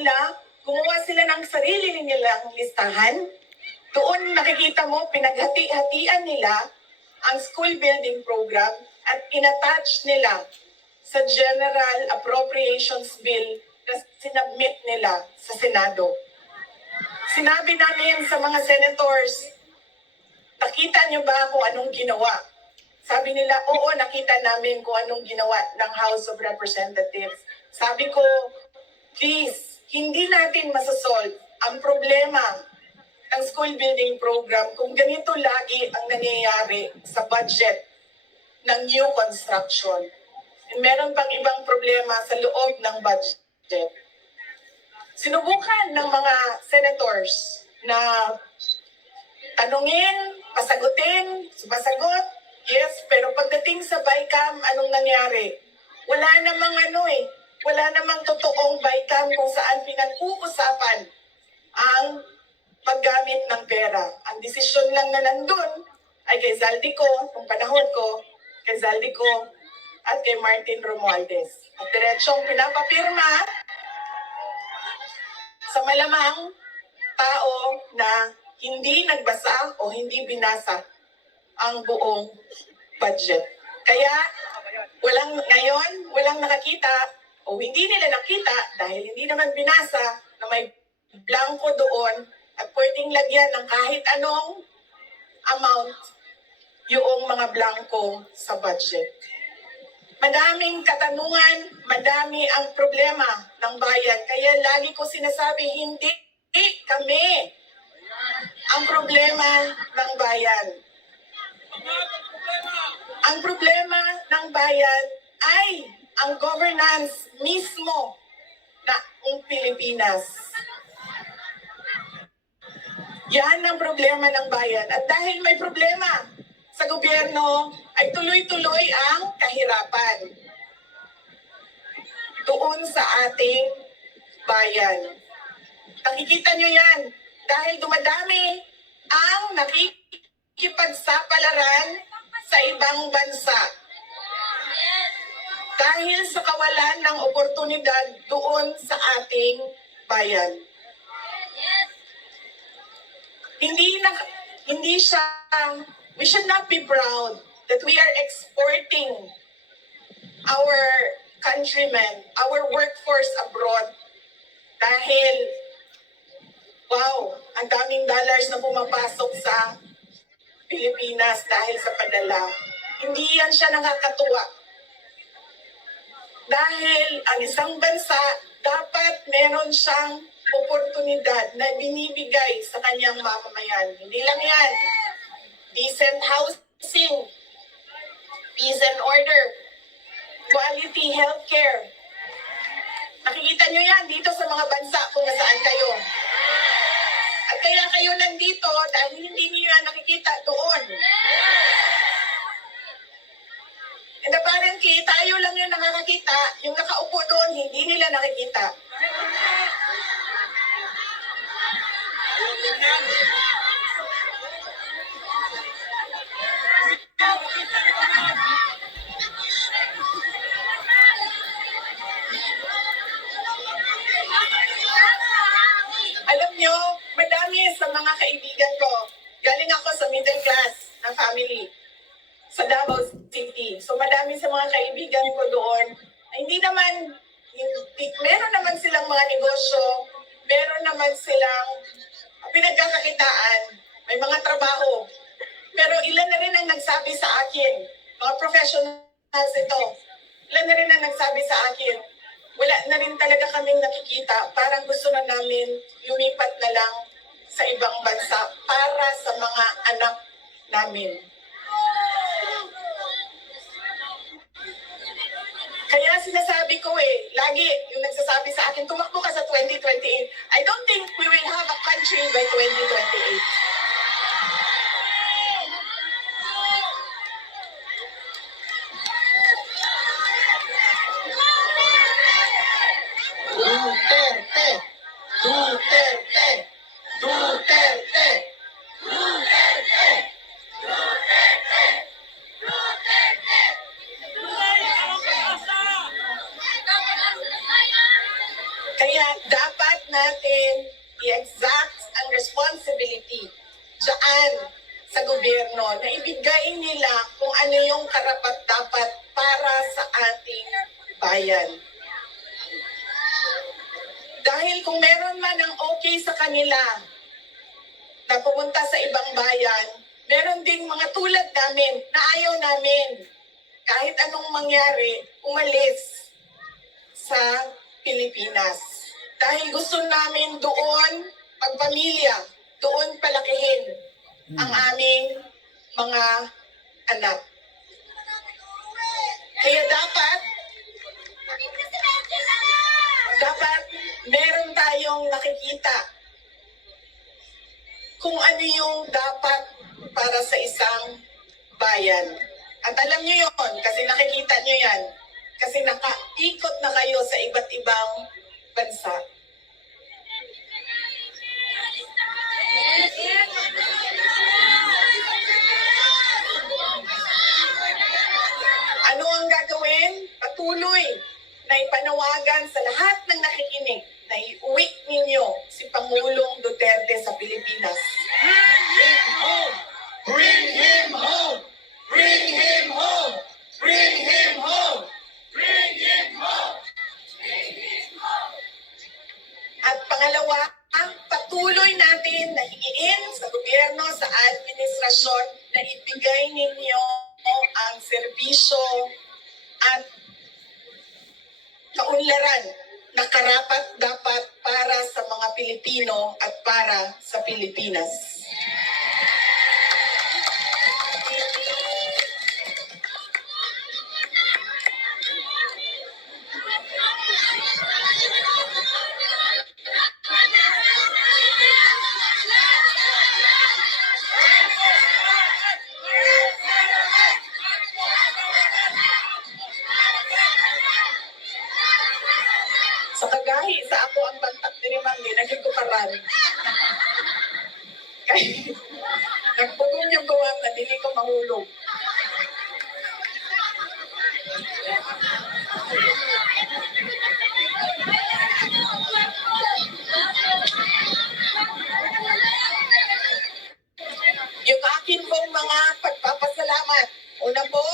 nila, gumawa sila ng sarili nilang listahan. Doon nakikita mo, pinaghati-hatian nila ang school building program at inattach nila sa General Appropriations Bill na sinabmit nila sa Senado. Sinabi namin sa mga senators, nakita niyo ba kung anong ginawa? Sabi nila, oo, nakita namin kung anong ginawa ng House of Representatives. Sabi ko, please, hindi natin masasolve ang problema ng school building program kung ganito lagi ang nangyayari sa budget ng new construction. And meron pang ibang problema sa loob ng budget. Sinubukan ng mga senators na tanungin, pasagutin, sumasagot. Yes, pero pagdating sa BICAM, anong nangyari? Wala namang totoong BICAM kung saan pinag-uusapan ang paggamit ng pera. Ang desisyon lang na nandun ay kay Zaldico, nung panahon ko, kay Zaldico at kay Martin Romualdez. At diretsong pinapapirma sa malamang tao na hindi nagbasa o hindi binasa ang buong budget. Kaya walang nakakita o hindi nila nakita dahil hindi naman binasa na may blanco doon at pwedeng lagyan ng kahit anong amount yung mga blanco sa budget. Madaming katanungan, madami ang problema ng bayan. Kaya lagi ko sinasabi, hindi kami ang problema ng bayan. Ang problema ng bayan ay ang governance mismo ng Pilipinas. Yan ang problema ng bayan. At dahil may problema sa gobyerno, ay tuloy-tuloy ang kahirapan doon sa ating bayan. Nakikita nyo yan dahil dumadami ang nakikipagsapalaran sa ibang bansa. Dahil sa kawalan ng oportunidad doon sa ating bayan. We should not be proud that we are exporting our countrymen, our workforce abroad. Dahil, wow, ang daming dollars na pumapasok sa Pilipinas dahil sa padala. Hindi yan siya nakakatuwa. Dahil ang isang bansa, dapat meron siyang oportunidad na binibigay sa kanyang mamamayan. Hindi lang yan. Decent housing, peace and order, quality healthcare. Nakikita nyo yan dito sa mga bansa kung nasaan kayo. At kaya kayo nandito dahil hindi nyo yan nakikita doon. And apparently, tayo lang yung nakakakita, yung nakaupo doon, hindi nila nakikita. Alam nyo, madami sa mga kaibigan ko, galing ako sa middle class na family sa Davao City. So madami sa mga kaibigan ko doon, meron naman silang mga negosyo, meron naman silang pinagkakakitaan, may mga trabaho. Pero ilan na rin ang nagsabi sa akin, mga professionals ito, ilan na rin ang nagsabi sa akin, wala na rin talaga kaming nakikita, parang gusto na namin lumipat na lang sa ibang bansa para sa mga anak namin. Kaya sinasabi ko lagi yung nagsasabi sa akin, tumakbo ka sa 2028. I don't think we will have a country by 2028. Duterte! Duterte! Duterte! Duterte! Duterte! Duterte! Kaya dapat dapat natin i-exact ang responsibility dyan sa gobyerno na ibigay nila kung ano yung karapat-dapat para sa ating bayan. Dahil kung meron man ang okay sa kanila na pumunta sa ibang bayan, meron ding mga tulad namin na ayaw namin kahit anong mangyari, umalis sa Pilipinas. Dahil gusto namin doon, pagpamilya, doon palakihin ang aming mga anak. Kaya dapat meron tayong nakikita kung ano yung dapat para sa isang bayan. At alam nyo yun, kasi nakikita nyo yan, kasi nakaikot na kayo sa iba't ibang bansa. Ano ang gagawin? Patuloy na ipanawagan sa lahat ng nakikinig na iuwi ninyo si Pangulong Duterte sa Pilipinas. Bring him home! Bring him home! Bring him home! Bring him home! Bring him home! Bring him home! At pangalawa, ang patuloy natin na hingiin sa gobyerno, sa administrasyon na ibigay ninyo ang serbisyo at kaunlaran na karapat-dapat para sa mga Pilipino at para sa Pilipinas. Sa kagahi, sa ako ang bantak ni Manggi, naging kukaran. Kaya, nagpugong yung gawang na dili ko mahulog. Yung akin pong mga pagpapasalamat. Una po,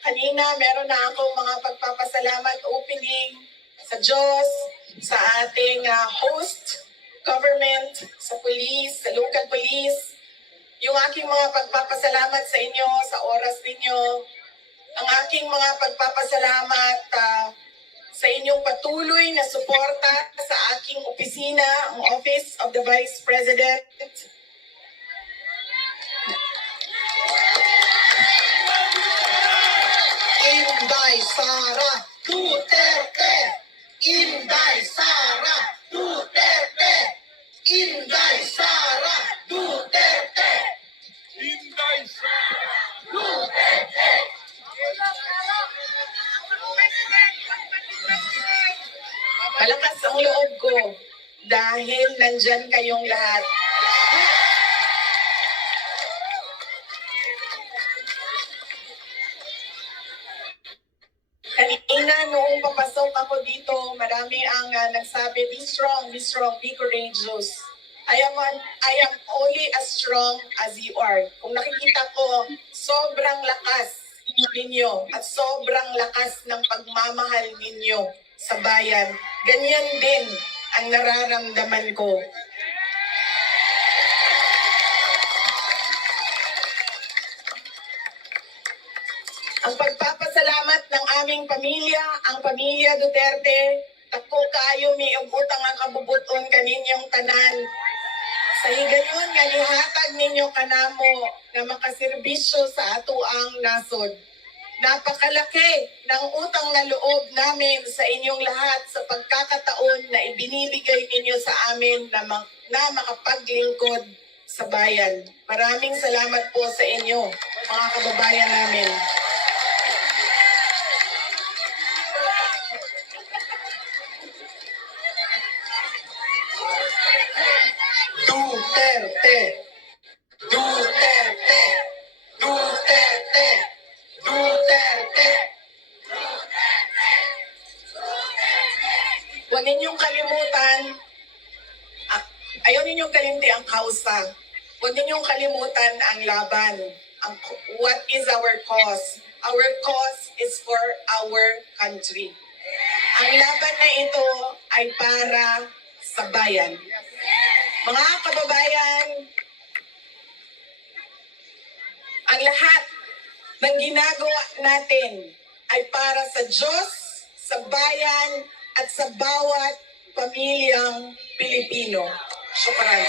kanina meron na akong mga pagpapasalamat opening sa Diyos, sa ating host government, sa police, sa local police. Yung aking mga pagpapasalamat sa inyo, sa oras ninyo. Ang aking mga pagpapasalamat sa inyong patuloy na suporta sa aking opisina, ang Office of the Vice President. Inday Sara Duterte! Inday Sara Duterte! Inday Sara Duterte! Inday Sara Duterte! Malakas ang loob ko dahil nandyan kayong lahat. Kanina, noong papasok ako dito, marami ang nagsabi, be strong, be courageous. I am only as strong as you are. Kung nakikita ko, sobrang lakas ninyo at sobrang lakas ng pagmamahal ninyo sa bayan. Ganyan din ang nararamdaman ko. Ang pagpapasalamat ng aming pamilya, ang pamilya Duterte, ako kayo may utang ang kabubuton kaninyong tanan. Sa higayon nga nihatag ninyo kanamo na makaserbisyo sa ato ang nasod. Napakalaki ng utang na loob namin sa inyong lahat sa pagkakataon na ibinibigay ninyo sa amin na makapaglingkod sa bayan. Maraming salamat po sa inyo, mga kababayan namin. Duterte! Duterte! Duterte! Duterte! Huwag ninyong kalimutan ninyong kalimti ang kausa. Huwag ninyong kalimutan ang laban. What is our cause? Our cause is for our country. Ang laban na ito ay para sa bayan. Mga kababayan, ang lahat ng ginagawa natin ay para sa Diyos, sa bayan, at sa bawat pamilyang Pilipino. Syukran.